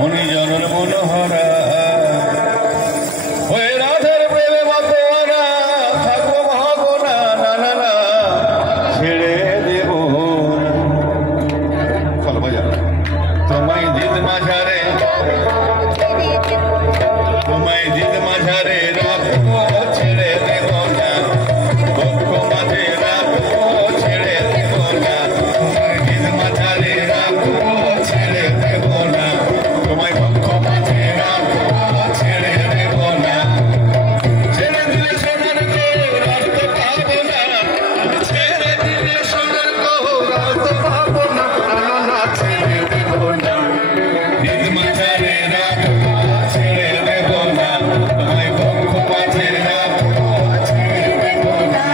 মুনিজনের মনোহরা হয়ে রাধের প্রেমে মতোয়ারা থাকবো ভাবনা না না না ছেড়ে দেব চলো বাজা তোমায় দিল মাঝারে তোমায় দিল মাঝারে রাখবো ছেড়ে দেব না বক্ষ মাঝে রাখবো ছেড়ে দেব না তোমায় দিল মাঝারে রাখবো ছেড়ে দেব না তোমায় বক্ষ মাঝে রাখবো ছেড়ে দেব না ছেড়ে দিলে সোনার গো রাখতে পারবো না ছেড়ে দিলে সোনার গো রাখতে পারবো না না না ছেড়ে দেব না দিল মাঝারে রাখবো ছেড়ে দেব না তোমায় বক্ষ মাঝে রাখবো ছেড়ে দেব না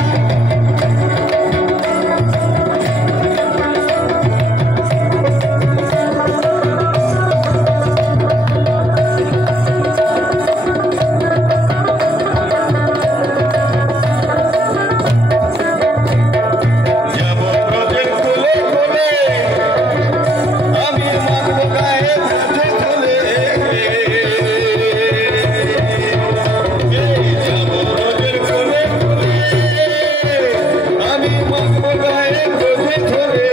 যাবো ব্রজের কোলে কোলে আমি মাখবো গায়ে ব্রজে কোলে যাবো ব্রজের কোলে কোলে আমি মাখবো গায়ে ব্রজে কোলে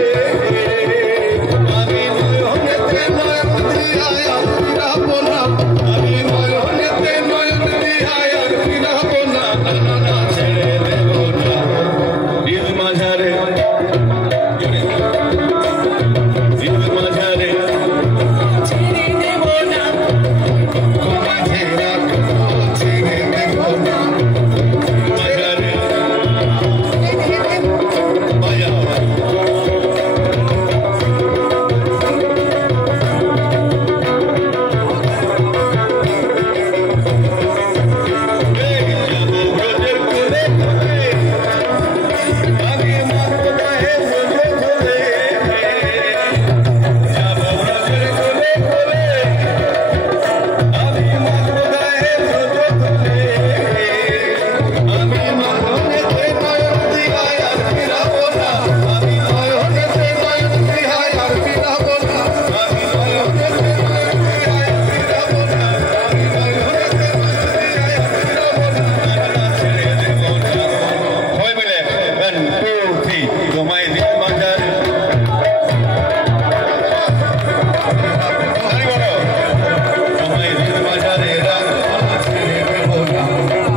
আমি নয়নেতে নয়ন দিয়ায় আর ফিরাবো না আমি নয়নেতে নয়ন দিয়ায় আর ফিরাবো না না না না ছেড়ে দেব না দিল মাঝারে জোরে দিল মাঝারে ছেড়ে দেব না বক্ষ মাঝে রাখবো ছেড়ে দেব না মাঝারে বাজাও যাবো ব্রজের কোলে কোলে আমি মাখবো গায়ে ব্রজে কোলে যাবো ব্রজের কোলে কোলে আমি মাখবো গায়ে ব্রজে কোলে আমি নয়নেতে নয়ন দিয়ায় আর ফিরাবো না আমি নয়নেতে নয়ন দিয়ায় আর ফিরাবো না আমি নয়নেতে নয়ন দিয়ায় আর ফিরাবো না আমি নয়নেতে নয়ন দিয়ায় আর ফিরাবো না না না ছেড়ে দেব না সবাই মিলে 1 2 3 তোমায় দিল মাঝারে আরে বলো তোমায় দিল মাঝারে রাখবো ছেড়ে দেব না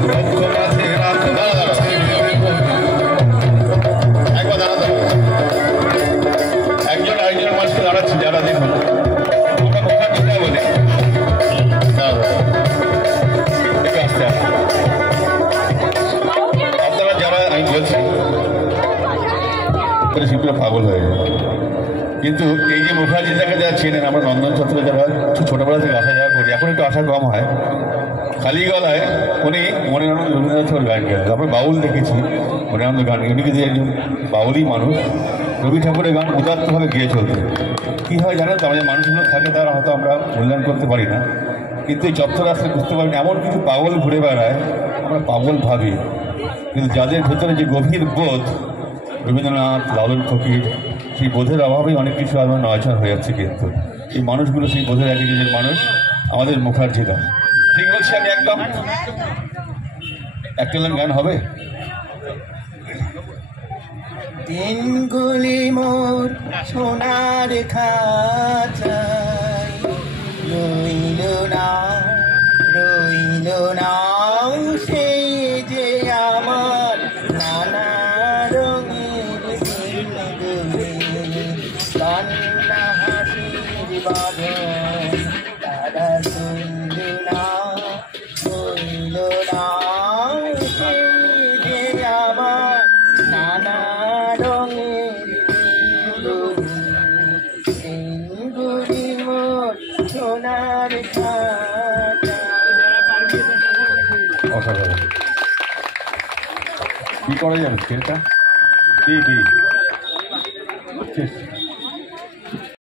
বক্ষ মাঝে রাখবো ছেড়ে দেব না একবার দাঁড়াতে একজন আরেকজনের মাঝে দাঁড়াচ্ছি যারা দেখুন আমরা মুখার চিন্তা বলি দাঁড়াও একটু আস্তে আস্তে আপনারা যারা আমি বলছি শিল্পীরা পাগল হয়ে যায় কিন্তু এই যে মুখার্জিটাকে যারা চেনেন আমরা নন্দন ছত্র যারা ছোটবেলা থেকে আসা যাওয়া করি এখন একটু আসা কম হয় খালি গলায় উনি মনিরানন্দ রবীন্দ্রনাথ ঠাকুর গান গেলেন আমরা বাউল দেখেছি মনিরানন্দ গান উনি কিন্তু একজন বাউলই মানুষ রবি ঠাকুরের গান উদাত্তভাবে গেয়ে চলতেন কী হয় জানেন তো আমাদের মানুষগুলো থাকে তারা হয়তো আমরা মূল্যায়ন করতে পারি না কিন্তু এই চত্বর রাস্তায় বুঝতে পারি না এমন কিছু পাগল ঘুরে বেড়ায় আমরা পাগল ভাবি কিন্তু যাদের ভেতরে যে গভীর বোধ রবীন্দ্রনাথ লালন ফকির সেই বোধের অভাবেই অনেক কিছু আমার নয়ছাড় হয়ে যাচ্ছে কিন্তু এই মানুষগুলো সেই বোধের এক নিজের মানুষ আমাদের মুখার্জিরা ঠিক বলছি আমি একদম একটা লাইন গান হবে দিনগুলি মোর সোনার খাঁচায় রইল না সেই যে আমার নানা রঙের দিনগুলি কান্না হাসির বাঁধন তারা শুনল না রইল না সেই যে আমার নানা রঙের দিনগুলি মোর সোনার খাঁচা অসাধারণ কি করা যাবে সেটা শেষ